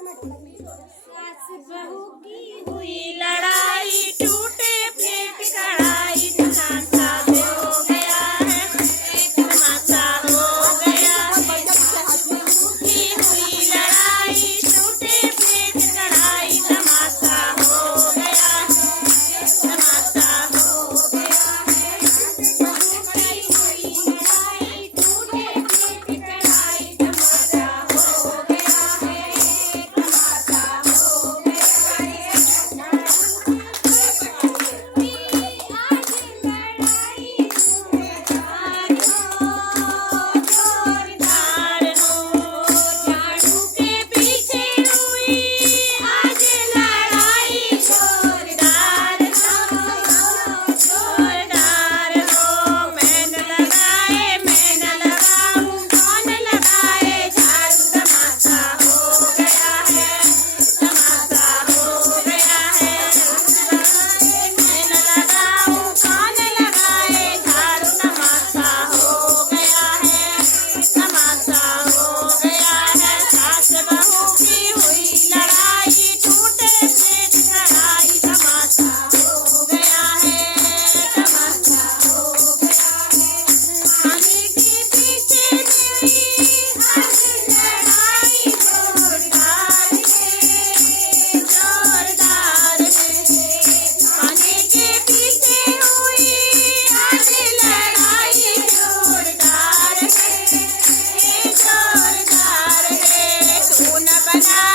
सास बहू की हुई लड़ाई, टूटे प्लेट कढ़ाई, तमाशा हो गया है, तमाशा हो गया है। सास बहू की हुई लड़ाई, टूटे प्लेट कढ़ाई, तमाशा हो गया है, तमाशा हो गया है। बहू की हुई लड़ाई, टूटे प्लेट कढ़ाई, तमाशा हो गया है, तमाशा हो गया है। आज लड़ाई जोरदार हो, जोरदार हो, झाड़ू के पीछे हुई आज लड़ाई जोरदार हो, जोरदार हो। मैन लगाए मैन लगाऊं, कौन लगाए झाड़ू, तमाशा हो गया है, तमाशा हो गया है। मैन लगाऊं, कौन लगाए झाड़ू, तमाशा हो गया है, तमाशा हो गया है। सास बहू की हुई लड़ाई, टूटे प्लेट कढ़ाई, तमाशा हो गया है, तमाशा हो गया है। खाने के पीछे हुई आज लड़ाई जोरदार है, जोरदार है। खाने के पीछे हुई आज लड़ाई जोरदार है, जोरदार है। तू न बना